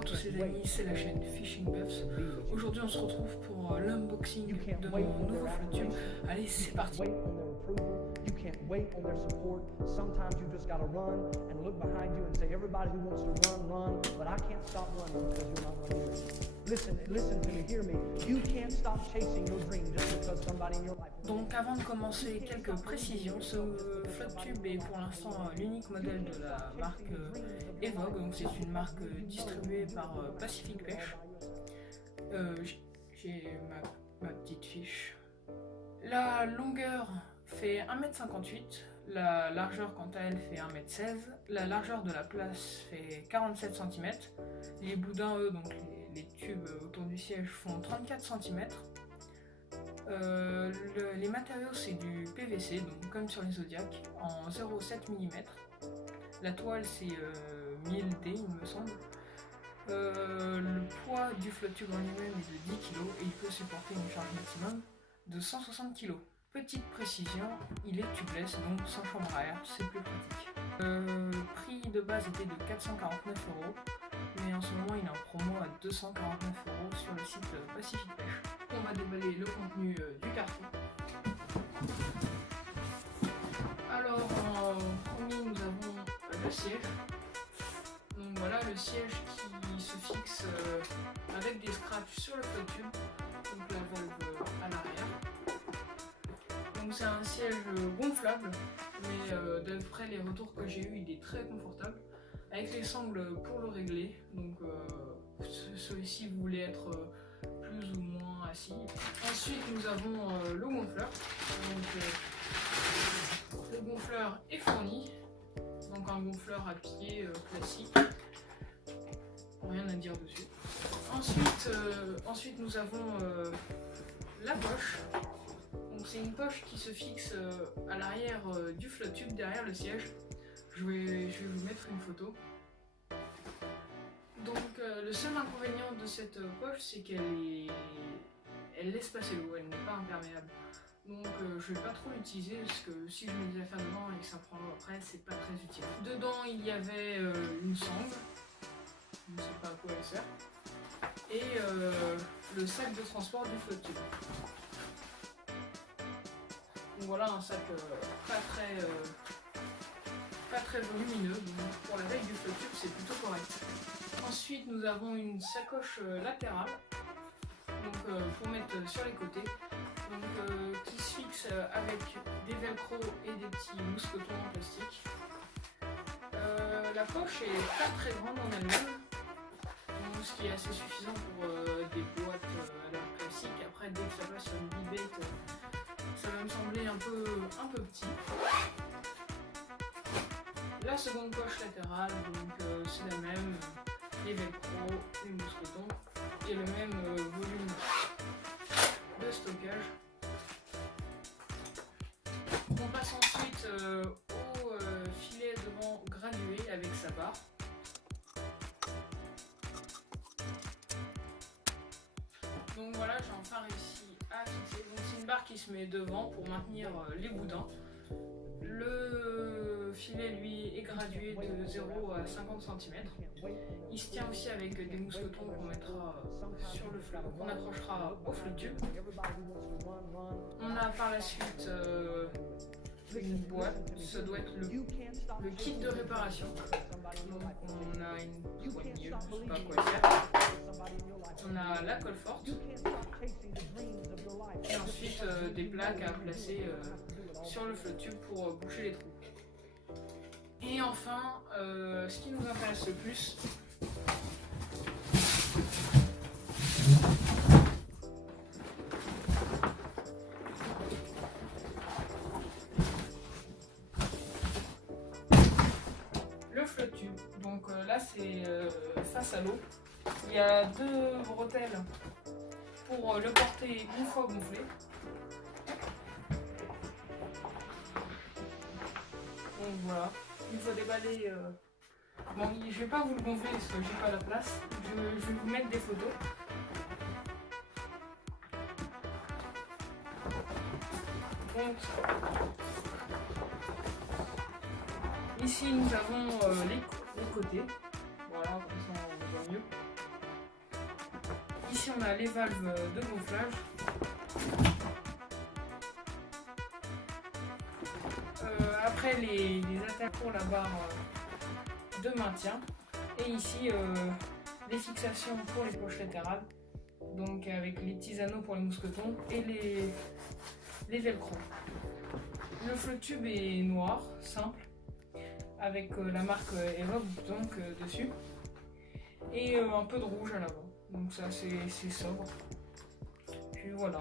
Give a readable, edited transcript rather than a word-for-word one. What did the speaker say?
à tous les amis, c'est la chaîne Fishing Buffs. Aujourd'hui on se retrouve pour l'unboxing de mon nouveau flotte tube. Allez, c'est parti. You can't wait on their support. Sometimes you just gotta run and look behind you and say, everybody who wants to run, but I can't stop running because you're not running. Listen to me, hear me. You can't stop chasing your dream just because somebody in your life. Donc avant de commencer, quelques précisions. Ce flotte tube est pour l'instant l'unique modèle de la marque Evogue. Donc c'est une marque distribuée par Pacific Pêche. J'ai ma petite fiche. La longueur fait 1,58 m, la largeur quant à elle fait 1,16 m, la largeur de la place fait 47 cm, les boudins eux, donc les tubes autour du siège font 34 cm, les matériaux c'est du PVC, donc comme sur les Zodiac, en 0,7 mm, la toile c'est 1000D il me semble, le poids du flotte tube en lui-même est de 10 kg et il peut supporter une charge maximum de 160 kg. Petite précision, il est tubeless, donc sans chambre à air, c'est plus pratique. Le prix de base était de 449 €, mais en ce moment il est en promo à 249 € sur le site Pacific Pêche. On va déballer le contenu du carton. Alors en premier nous avons le siège. Donc voilà le siège qui se fixe avec des scratchs sur le flotte tube, donc la valve à l'arrière. Donc c'est un siège gonflable, mais d'après les retours que j'ai eu, il est très confortable, avec les sangles pour le régler. Donc celui-ci vous voulez être plus ou moins assis. Ensuite nous avons le gonfleur. Donc, le gonfleur est fourni, donc un gonfleur à pied classique, rien à dire dessus. Ensuite nous avons la poche. C'est une poche qui se fixe à l'arrière du flotte tube derrière le siège. Je vais vous mettre une photo. Donc le seul inconvénient de cette poche, c'est elle laisse passer l'eau, elle n'est pas imperméable. Donc je vais pas trop l'utiliser parce que si je mets des affaires dedans et que ça prend l'eau après, c'est pas très utile. Dedans il y avait une sangle, je ne sais pas à quoi elle sert, et le sac de transport du flotte tube. Donc voilà un sac pas très volumineux, donc pour la taille du flotte tube c'est plutôt correct. Ensuite nous avons une sacoche latérale, donc pour mettre sur les côtés, donc, qui se fixe avec des velcro et des petits mousquetons en plastique. La poche est pas très grande en elle-même, ce qui est assez suffisant pour des boîtes à l'air classique. Après dès que ça passe sur une bibette, ça va me sembler un peu petit. La seconde poche latérale, donc c'est la même, les velcro, les mousquetons et le même volume de stockage. On passe ensuite au filet devant gradué avec sa barre. Donc voilà, j'ai enfin réussi à fixer. Donc c'est une barre qui se met devant pour maintenir les boudins. Le filet lui est gradué de 0 à 50 cm. Il se tient aussi avec des mousquetons qu'on mettra sur le flotte, qu'on accrochera au flotte tube. On a par la suite une boîte, ça doit être le kit de réparation. Donc on a une poignée, je ne sais pas à quoi elle sert. On a la colle forte. Et ensuite des plaques à placer sur le flotte tube pour boucher les trous. Et enfin, ce qui nous intéresse le plus, le flotte tube. Donc là c'est face à l'eau. Il y a deux bretelles pour le porter une fois gonflé. Donc voilà, il faut déballer. Bon, je vais pas vous le gonfler parce que j'ai pas la place. Je vais vous mettre des photos. Donc ici nous avons les côtés. Voilà, comme ça on voit mieux. Ici on a les valves de gonflage. Après les attaques pour la barre de maintien. Et ici les fixations pour les poches latérales. Donc avec les petits anneaux pour les mousquetons et les velcro. Le flotte tube est noir, simple, avec la marque Evoque donc dessus. Et un peu de rouge à l'avant. Donc ça c'est sobre. Puis voilà.